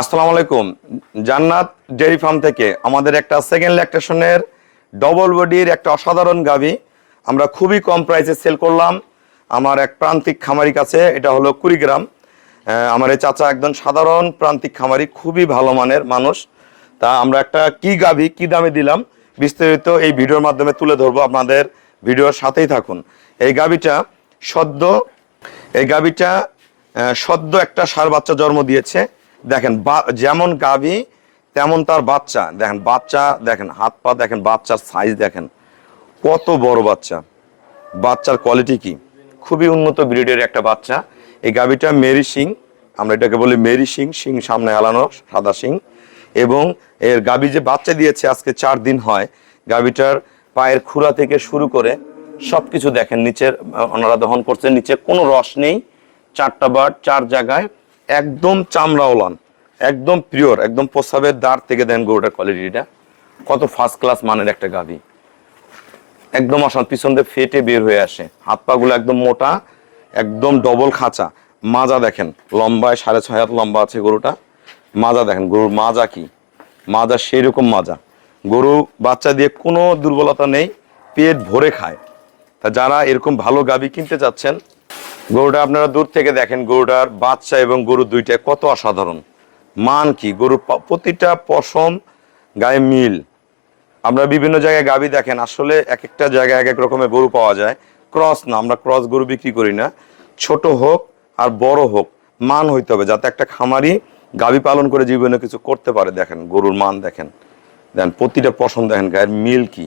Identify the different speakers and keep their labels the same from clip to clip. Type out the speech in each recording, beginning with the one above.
Speaker 1: আসসালামু আলাইকুম জান্নাত ডেয়ারি ফার্ম থেকে আমাদের একটা সেকেন্ড ল্যাকটেশনের ডবল বডির একটা অসাধারণ গাভী। আমরা খুবই কম প্রাইসে সেল করলাম। আমার এক প্রান্তিক খামারি কাছে, এটা হলো কুড়িগ্রাম। আমার এই চাচা একজন সাধারণ প্রান্তিক খামারি, খুবই ভালো মানের মানুষ। তা আমরা একটা কি গাভী, কি দামে দিলাম, বিস্তারিত এই ভিডিওর মাধ্যমে তুলে ধরবো। আপনাদের ভিডিওর সাথেই থাকুন। এই গাভীটা সদ্য, এই গাভীটা সদ্য একটা সার বাচ্চা জন্ম দিয়েছে। দেখেন যেমন গাভী তেমন তার বাচ্চা। দেখেন বাচ্চা, দেখেন হাত পা, দেখেন বাচ্চার সাইজ দেখেন। কত বড় বাচ্চা। বাচ্চার কোয়ালিটি কি? খুবই উন্নত ব্রিডের একটা বাচ্চা। এই গাভীটা মেরি সিং, আমরা এটাকে বলি মেরি সিং সিং সামনে হেলানো সাদা সিং। এবং এর গাভী যে বাচ্চা দিয়েছে আজকে চার দিন হয় গাভীটার পায়ের খুরা থেকে শুরু করে সবকিছু দেখেন, নিচের ওনারা দহন করছেন, নিচে কোনো রস নেই। চারটা বার চার জায়গায় একদম চামড়া ওলান একদম পিওর একদম প্রস্রাবের দাঁড় থেকে দেন গরুটার কোয়ালিটিটা কত ফার্স্ট ক্লাস মানের একটা গাভী। একদম অসান পিছন দিয়ে ফেটে বের হয়ে আসে। হাত পা গুলো একদম মোটা, একদম ডবল খাঁচা। মাজা দেখেন লম্বায় সাড়ে ছয় হাত লম্বা আছে গরুটা। মাজা দেখেন, গরুর মাজা কি? মাজা সেই রকম মাজা। গরু বাচ্চা দিয়ে কোনো দুর্বলতা নেই, পেট ভরে খায়। তা যারা এরকম ভালো গাবি কিনতে চাচ্ছেন গরুটা আপনারা দূর থেকে দেখেন, গরুটার বাচ্চা এবং গরু দুইটা কত অসাধারণ। মান কি? গরু প্রতিটা পশম গায়ে মিল। আমরা বিভিন্ন জায়গায় গাবি দেখেন, আসলে এক একটা জায়গায় এক এক রকমের গরু পাওয়া যায়। ক্রস না, আমরা ক্রস গরু বিক্রি করি না। ছোট হোক আর বড় হোক, মান হইতে হবে, যাতে একটা খামারি গাবি পালন করে জীবনে কিছু করতে পারে। দেখেন, গরুর মান দেখেন। দেখেন প্রতিটা পশম দেখেন, গায়ের মিল কি?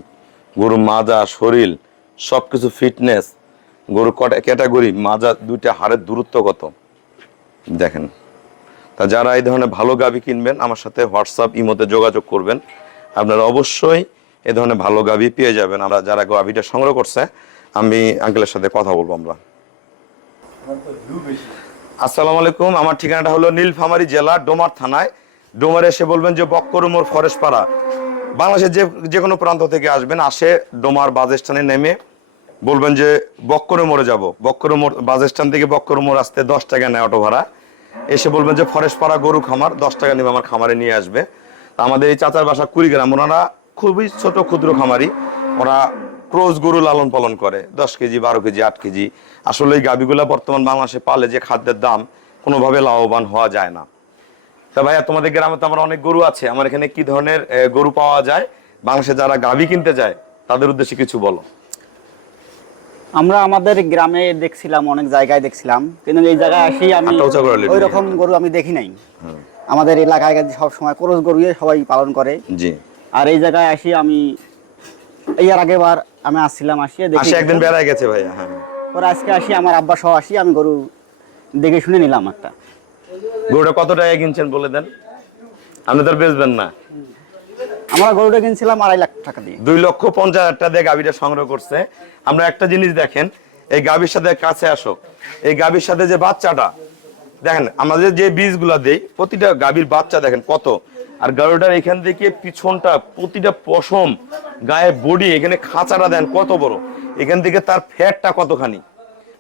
Speaker 1: গরুর মাজা, শরীর, সবকিছু ফিটনেস গরু ক্যাটাগরি, মাজা দুইটা হাড়ের দূরত্ব কত? দেখেন। তা যারা এই ধরনের ভালো গাবি কিনবেন, আমার সাথে হোয়াটসঅ্যাপ, ইমোতে যোগাযোগ করবেন। আপনারা অবশ্যই এ ধরনের ভালো গাবি পেয়ে যাবেন। আমরা যারা গাবিটা সংগ্রহ করছে, আমি আঙ্কেলের সাথে কথা বলব আমরা। আসসালামু আলাইকুম। আমার ঠিকানাটা হলো নীলফামারী জেলা, ডোমার থানায়। ডোমারে এসে বলবেন যে বক্করমোর ফরেস্ট পাড়া বাংলাদেশের যে যে কোনো প্রান্ত থেকে আসবেন, আসে ডোমার বাস নেমে বলবেন যে বক্করে মোড়ে যাব। বক্করে মোড় বাস স্ট্যান্ড থেকে বক্করে মোড় আসতে দশ টাকা নেয় অটো ভাড়া। এসে বলবেন যে ফরেস্ট পাড়া গরু খামার, দশ টাকা নিবে আমার খামারে নিয়ে আসবে। আমাদের এই চাচার বাসা কুড়িগ্রাম, ওনারা খুবই ছোট ক্ষুদ্র খামারি। ওরা ক্রোজ গরু লালন পালন করে, দশ কেজি, বারো কেজি, আট কেজি। আসলে এই গাবিগুলা বর্তমান বাংলাদেশে পালে যে খাদ্যের দাম কোনোভাবে লাভবান হওয়া যায় না। তা ভাইয়া, তোমাদের গ্রামে তো আমার অনেক গরু আছে। আমার এখানে কি ধরনের গরু পাওয়া যায়? বাংলাদেশে যারা গাভী কিনতে যায়, তাদের উদ্দেশ্যে কিছু বলো।
Speaker 2: আমরা আমাদের গ্রামে দেখছিলাম অনেক জায়গায় দেখছিলাম। কিন্তু এই জায়গায় আসি আমি। ওই রকম গরু আমি দেখি নাই। আমাদের এলাকায় সব সময় করস গরু সবাই পালন করে।
Speaker 1: জি।
Speaker 2: আর এই জায়গায় আসি আমি এই আর আগেবার আমি আসছিলাম আসিয়ে দেখি
Speaker 1: একদিন বেড়ায় গেছে ভাইয়া হ্যাঁ।
Speaker 2: পরে আজকে আসি আমার আব্বা সহ আসি আমি গরু দেখে শুনে নিলাম একটা।
Speaker 1: গরুটা কত টাকা কিনছেন বলে দেন? আপনি তো বেচবেন না।
Speaker 2: আমরা গরুটা কিনছিলাম আড়াই লাখ টাকা দিয়ে।
Speaker 1: দুই লক্ষ পঞ্চাশ হাজার টাকা দিয়ে গাভীটা সংগ্রহ করছে। আমরা একটা জিনিস দেখেন, এই গাভীর সাথে কাছে আসো। এই গাভীর সাথে যে বাচ্চাটা, দেখেন, আমাদের যে বীজগুলা দেই, প্রতিটা গাভীর বাচ্চা দেখেন কত। আর গাড়িটার এখান থেকে পিছনটা প্রতিটা পশম, গায়ে বডি, এখানে খাঁচাটা দেন কত বড়। এখান থেকে তার ফ্যাটটা কতখানি।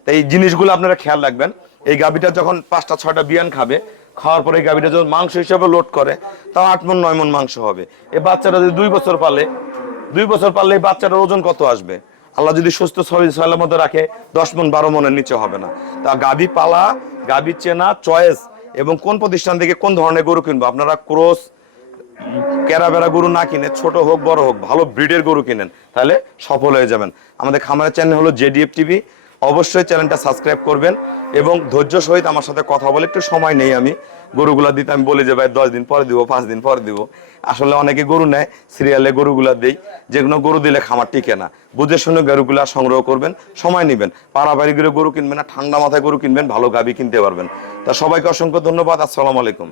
Speaker 1: তাই এই জিনিসগুলো আপনারা খেয়াল রাখবেন। এই গাভীটা যখন পাঁচটা, ছয়টা বিয়ান খাবে খাওয়ার পরে গাভীটা যখন মাংস হিসাবে লোড করে, তাও আট মন নয় মন মাংস হবে। এই বাচ্চাটা যদি দুই বছর পালে, দুই বছর পারলে এই বাচ্চাটার ওজন কত আসবে? আল্লাহ যদি সুস্থ মতো রাখে, দশ মন বারো মনের নিচে হবে না। তা গাভী পালা, গাভী চেনা চয়েস এবং কোন প্রতিষ্ঠান থেকে কোন ধরনের গরু কিনবো? আপনারা ক্রোস কেরা বেড়া গরু না কিনে, ছোট হোক, বড় হোক, ভালো ব্রিডের গরু কিনেন, তাহলে সফল হয়ে যাবেন। আমাদের খামারের চ্যানেল হলো জেডিএফ টিভি। অবশ্যই চ্যানেলটা সাবস্ক্রাইব করবেন এবং ধৈর্য সহিত আমার সাথে কথা বলে একটু সময় নেই আমি। গরুগুলা দিতে আমি বলি যে, ভাই, দশ দিন পরে দিব, পাঁচ দিন পরে দিব। আসলে অনেকে গরু নেয়, সিরিয়ালে গরুগুলা দেই। যেগুলো গরু দিলে খামার টিকে না। বুঝে শুনে গরুগুলা সংগ্রহ করবেন, সময় নেবেন। পাড়াবাড়ি করে গরু কিনবেন না, ঠান্ডা মাথায় গরু কিনবেন, ভালো গাবি কিনতে পারবেন। তা সবাইকে অসংখ্য ধন্যবাদ, আসসালামু আলাইকুম।